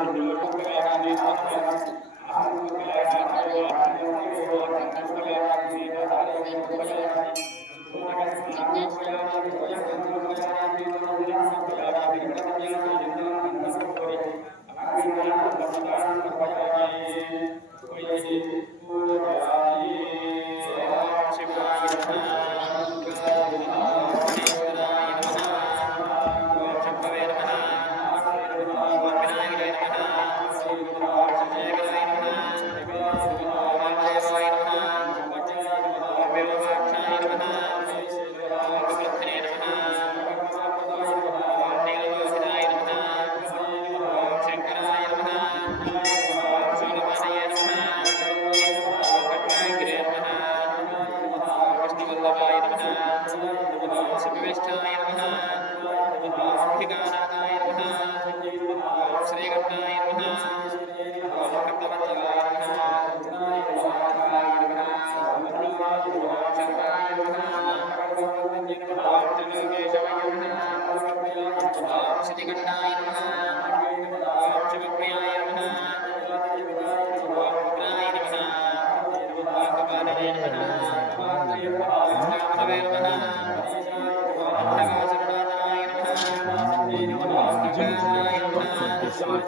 Obrigado. ठिकाना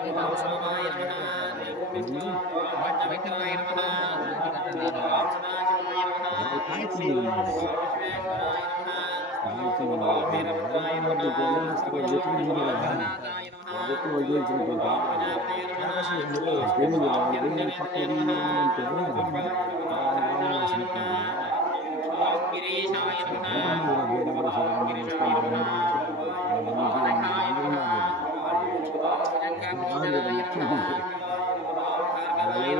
వచ్చిన వాళ్ళు వచ్చిన ఎంత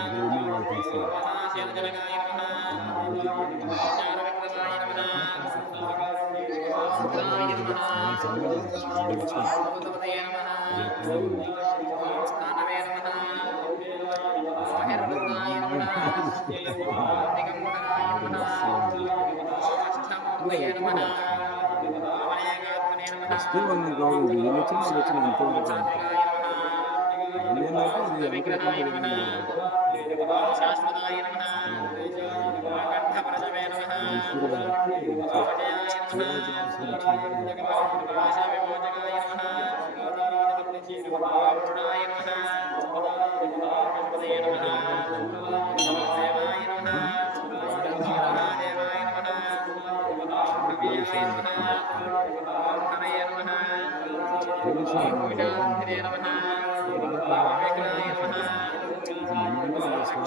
ఏంటంటే ఇది వెంకటరమణ నమః స్టార్ట్ వచ్చిన హేరింగ్ వ్యక్తాయ నమః. సహస్రాక్షాయ నమః. సహస్రపాదాయ నమః.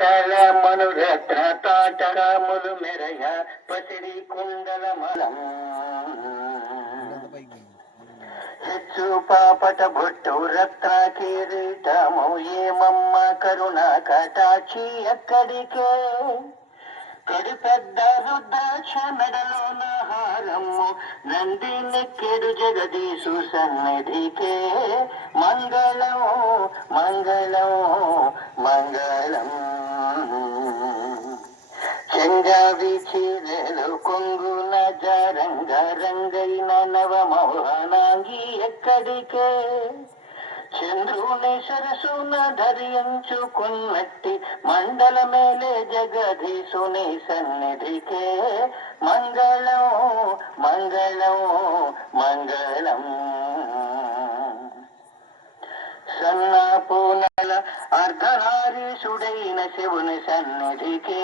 తలతల మనురత్న తాటకాములు మెరయ పసిడి కుండల మలం. హెచ్చు పాపట బొట్టు రత్న కిరీటము ఏమమ్మ కరుణ కటాక్షి ఎక్కడికే కడి పెద్ద రుద్రాక్ష మెడలోన హారము. నంది నెక్కెడు జగదీశు సన్నిధికే. మంగళం మంగళం మంగళం. చెంగావి చీరలు కొంగున జరంగ రంగైన నవమోహనాంగి ఎక్కడికే? చంద్రుని సరసున ధరించుకున్నట్టి మండల మేలే జగదీశుని సన్నిధికే. మంగళం మంగళం మంగళం. సన్నాపూనల అర్ధనారీషుడైన శివుని సన్నిధికే.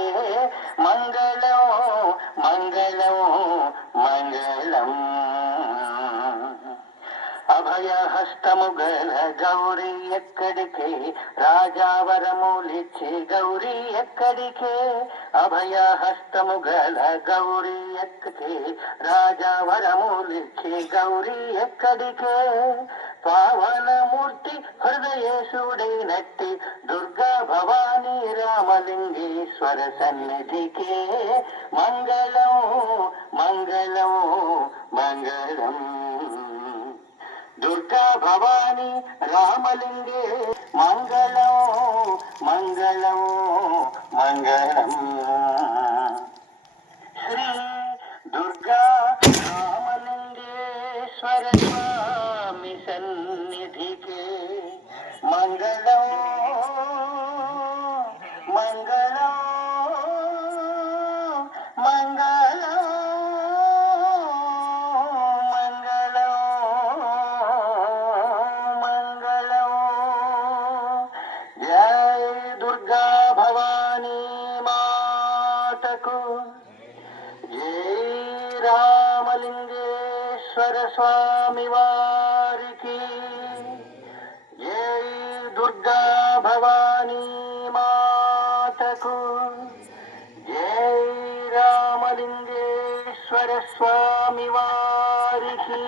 మంగళం మంగళం మంగళం. అభయ హస్తము గల గౌరీ ఎక్కడికే? రాజావరములిచ్చే గౌరీ ఎక్కడికే? అభయ హస్తము గల గౌరీ ఎక్కడికే? రాజావరములిచ్చే గౌరీ ఎక్కడికే? పావనమూర్తి హృదయేశుడైనట్టి దుర్గా భవానీ రామలింగేశ్వర సన్నిధికే. మంగళం మంగళం మంగళం. దుర్గా భవాని రామలింగే మంగళం మంగళం మంగళం. రామలింగేశ్వర స్వామి వారికి ఏ దుర్గా భవానీ మాతకు. జై రామలింగేశ్వర స్వామి వారికి